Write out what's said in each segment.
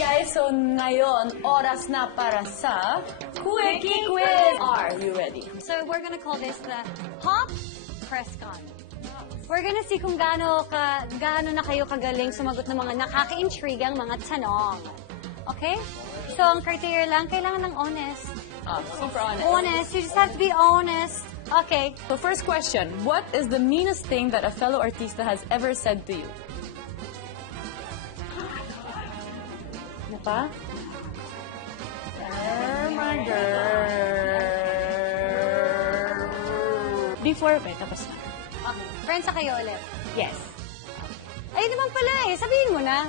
guys, so ngayon, oras na para sa Quickie Quiz. Are you ready? So we're gonna call this the Pop Press Con. We're gonna see kung gaano na kayo kagaling sumagot ng mga nakaka-intrigang mga tanong. Okay? So ang criteria lang, kailangan ng honest. Super honest. Honest. You just have to be honest. Okay. So first question, what is the meanest thing that a fellow artista has ever said to you? Ano pa? My girl. Before, tapos na. Okay. Friends na kayo ulit. Yes. Ay, naman pala eh. Sabihin mo na.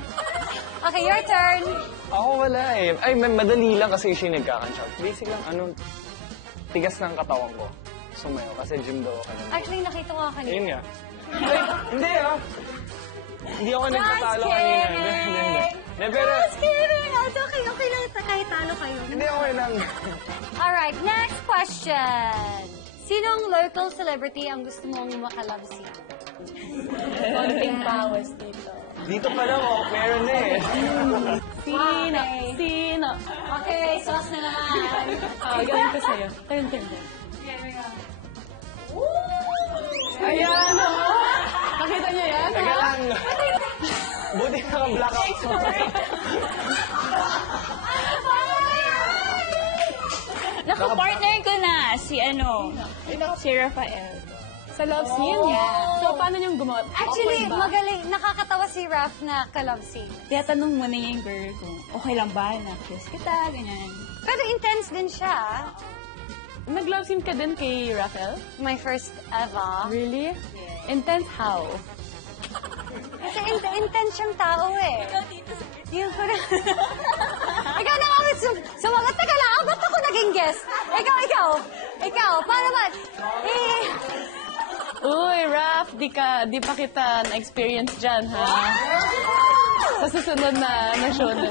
Okay, your turn. Ako wala eh. Ay, madali lang kasi siya nagkakanshout. Basic lang, tigas ng katawan ko. Sumayo kasi gym daw ako kanina. Actually, nakita ko kanina. Ayun nga. Hindi ah. Hindi ako nagtatalo kanina. Pero, Just kidding! It's okay. Okay lang kahit talo kayo. hindi okay lang. Alright, next question. Sinong local celebrity ang gusto mong makalove scene? Konting pawis dito. Dito pa lang oh, meron na eh. Sino? Okay. Sino? Okay, sauce na naman. Galing ko sa'yo. Turn. Here we go. Ayan o! Nakita niyo yan? Teka lang. Buti naka-blackout ko. Naka-partner ko na si Rafael. Sa love scene? Yeah. So, paano niyong gumawa? Actually, Awkward ba? magaling. Nakakatawa si Raph na ka-love scene. Kaya tanong muna niya yung girl kung okay lang ba na kiss kita, ganyan. Pero intense din siya. Nag-love scene ka din kay Rafael? My first ever. Really? Intense how? Kasi intense siyang tao eh. Yung ko na... Ikaw na ako sumagot. Teka lang, ba't ako naging guest? Ikaw, paano ba? Uy, Raph, di pa kita na-experience dyan, ha? Sa susunod na show na.